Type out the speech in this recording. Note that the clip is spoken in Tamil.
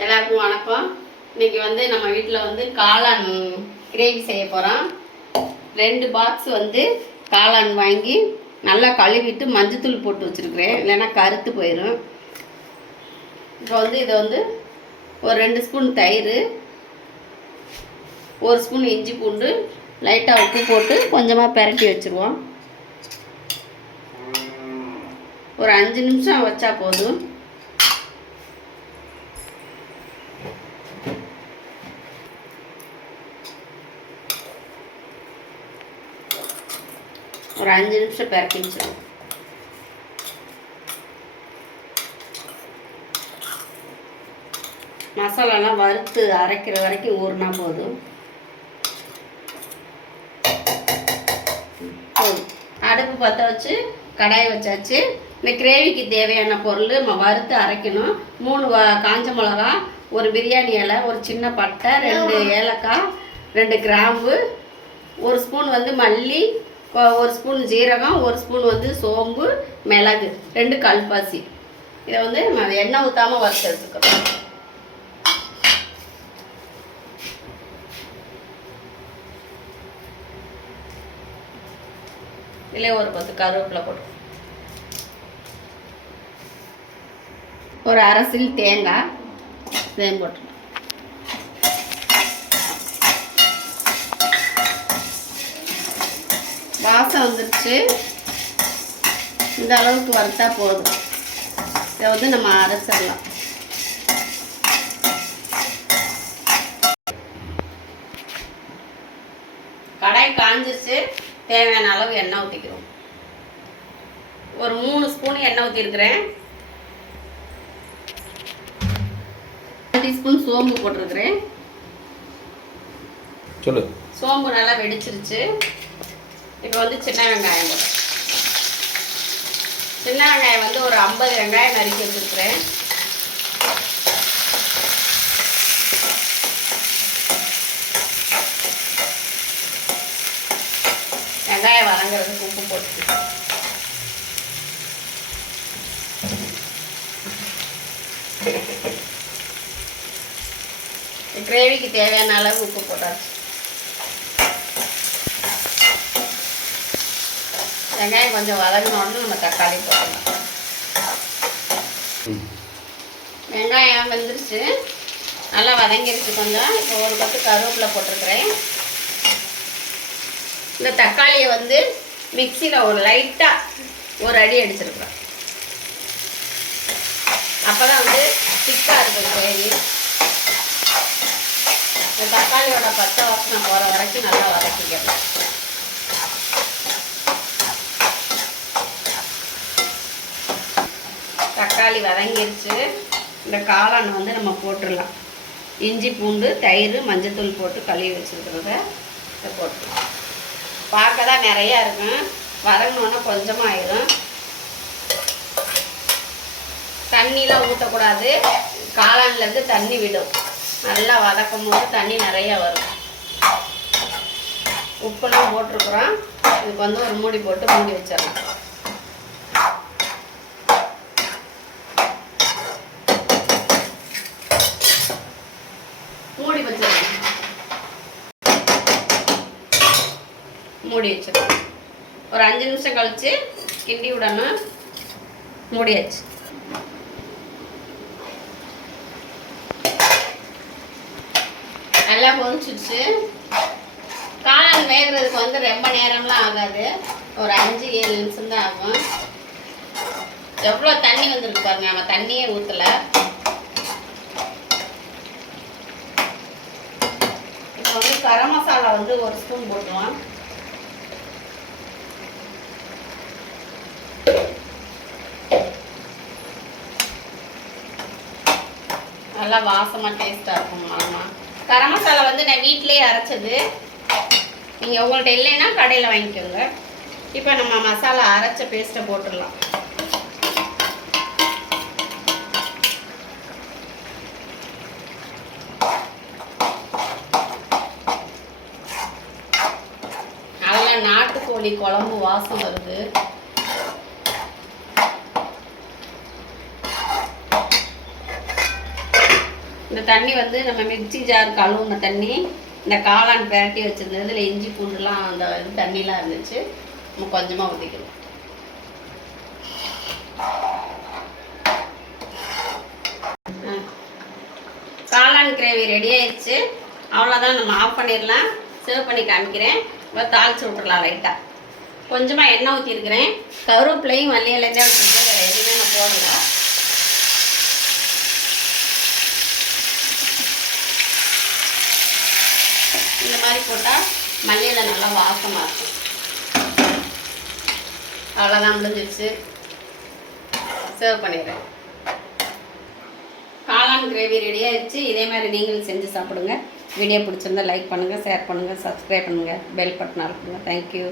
எல்லாருக்கும் வணக்கம். இன்னைக்கு வந்து நம்ம வீட்டில் வந்து காளான் கிரேவி செய்ய போகிறோம் ரெண்டு பாக்ஸ் வந்து காளான் வாங்கி நல்லா கழுவிட்டு மஞ்சத்தூள் போட்டு வச்சுருக்குறேன். இல்லைன்னா கருத்து போயிடும் இப்போ வந்து இதை வந்து ஒரு ரெண்டு ஸ்பூன் தயிர் ஒரு ஸ்பூன் இஞ்சி பூண்டு லைட்டாக உப்பு போட்டு கொஞ்சமாக பெரட்டி வச்சுருவோம். ஒரு அஞ்சு நிமிஷம் வச்சா போதும். ஒரு அஞ்சு நிமிஷம் பிரட்டி வச்சிருவோம். மசாலாலாம் வறுத்து அரைக்கிற வரைக்கும் ஊறினா போதும். போதும். அடுப்பு பற்ற வச்சு கடாய் வச்சாச்சு. இந்த கிரேவிக்கு தேவையான பொருள் நம்ம வறுத்து அரைக்கணும். மூணு காஞ்ச மிளகா ஒரு பிரியாணி இலை ஒரு சின்ன பட்டை ரெண்டு ஏலக்காய் ரெண்டு கிராம்பு ஒரு ஸ்பூன் வந்து மல்லி ஒரு ஸ்பூன் ஜீரகம் ஒரு ஸ்பூன் வந்து சோம்பு மிளகு ரெண்டு கல்பாசி. இதை வந்து நம்ம எண்ணெய் ஊற்றாமல் வறுத்து எடுத்துக்கிறோம் இதிலே ஒரு பத்து கருவேப்பிலை போட்டு. ஒரு அரசில் தேங்காய் இதையும் போட்டுருவோம் வாசம் வந்துருச்சு. இந்த அளவுக்கு வறுத்தா போதும். இதை வந்து நம்ம அரைச்சிடலாம். கடாய் காஞ்சிருச்சு. தேவையான அளவு எண்ணெய் ஊற்றிக்கிறோம் ஒரு மூணு ஸ்பூன் எண்ணெய் ஊற்றிருக்கிறேன் டீஸ்பூன் சோம்பு போட்டிருக்கிறேன். சொல்லு. சோம்பு நல்லா வெடிச்சிருச்சு. இப்போ வந்து சின்ன வெங்காயம். சின்ன வெங்காயம் வந்து ஒரு ஐம்பது வெங்காயம் நறுக்கி வச்சுருக்குறேன். வெங்காயம் வதங்குறதுக்கு உப்பு போட்டு கிரேவிக்கு தேவையான அளவு உப்பு போட்டாச்சு. வெங்காயம் கொஞ்சம் வதங்கினோடனே நம்ம தக்காளி போடணும். வெங்காயம் வெந்துருச்சு. நல்லா வதங்கிருச்சு கொஞ்சம். இப்போ ஒரு பத்து கருவேப்பிலை போட்டிருக்கிறேன். இந்த தக்காளியை வந்து மிக்சியில் ஒரு லைட்டாக ஒரு அடி அடிச்சிருக்கிறேன் அப்போ தான் வந்து திக்காக இருக்கும் கிரேவி. இந்த தக்காளியோட பச்சை வாசனை போகிற வரைக்கும் நல்லா வதக்கிக்கணும். தக்காளி வதங்கிருச்சு. இந்த காளான் வந்து நம்ம போட்டுடலாம். இஞ்சி பூண்டு தயிர் மஞ்சத்தூள் போட்டு கழுவி வச்சுருக்கிறத இதை போட்டுடலாம் பார்க்க தான் நிறையா இருக்கும் வதங்கினோன்னா கொஞ்சமாக ஆயிடும் தண்ணிலாம் ஊற்றக்கூடாது காளான்லேருந்து தண்ணி விடும். நல்லா வதக்கும் போது தண்ணி நிறையா வரும். உப்புலாம் போட்டிருக்குறோம். இதுக்கு வந்து ஒரு மூடி போட்டு மூடி வச்சிடலாம் மூடி வச்சிடலாம் மூடி வச்சிடலாம் ஒரு அஞ்சு நிமிஷம் கழித்து கிண்டி விடணும் மூடியாச்சு நல்லா பொறிச்சிடுச்சு காளான் வேகிறதுக்கு வந்து ரொம்ப நேரம்லாம் ஆகாது. ஒரு அஞ்சு ஏழு நிமிஷம் தான் ஆகும். எவ்வளோ தண்ணி வந்துருக்கு பாருங்க நம்ம தண்ணியே ஊற்றலை இப்போ வந்து கரம் மசாலா வந்து ஒரு ஸ்பூன் போட்டுருவோம் நல்லா வாசமாக டேஸ்ட்டாக இருக்கும் ஆமாம் கரம் மசாலா வந்து நான் வீட்டிலேயே அரைச்சது. நீங்கள் உங்கள்கிட்ட இல்லைன்னா கடையில் வாங்கிக்கோங்க. இப்போ நம்ம மசாலா அரைச்ச பேஸ்ட்டை போட்டுடலாம். நல்லா நாட்டுக்கோழி குழம்பு வாசம் வருது. இந்த தண்ணி வந்து நம்ம மிக்சி ஜார் கழுவுன தண்ணி இந்த காளான் பிரட்டி வச்சிருந்தது இதில் இஞ்சி பூண்டுலாம் அந்த இது தண்ணிலாம் இருந்துச்சு. நம்ம கொஞ்சமாக ஊற்றிக்கணும் காளான் கிரேவி ரெடி ஆயிடுச்சு அவ்வளோதான் நம்ம ஆஃப் பண்ணிடலாம். சேவ் பண்ணி காமிக்கிறேன். இப்போ தாளிச்சு விட்றலாம் லைட்டாக கொஞ்சமாக எண்ணெய் ஊற்றிருக்கிறேன் கருவேப்பிலையும் மல்லி வச்சுருக்கேன் வேறு எதுவுமே நான் போடலை. இந்த மாதிரி போட்டால் மல்லியில் நல்லா வாசமாக இருக்கும். அவ்வளோதான் முடிஞ்சிருச்சு. சர்வ் பண்ணிடுறேன். காளான் கிரேவி ரெடி ஆயிடுச்சு இதே மாதிரி நீங்களும் செஞ்சு சாப்பிடுங்க. வீடியோ பிடிச்சிருந்தா லைக் பண்ணுங்கள் ஷேர் பண்ணுங்கள் சப்ஸ்கிரைப் பண்ணுங்கள் பெல் பட்டன் அழுப்புங்க தேங்க்யூ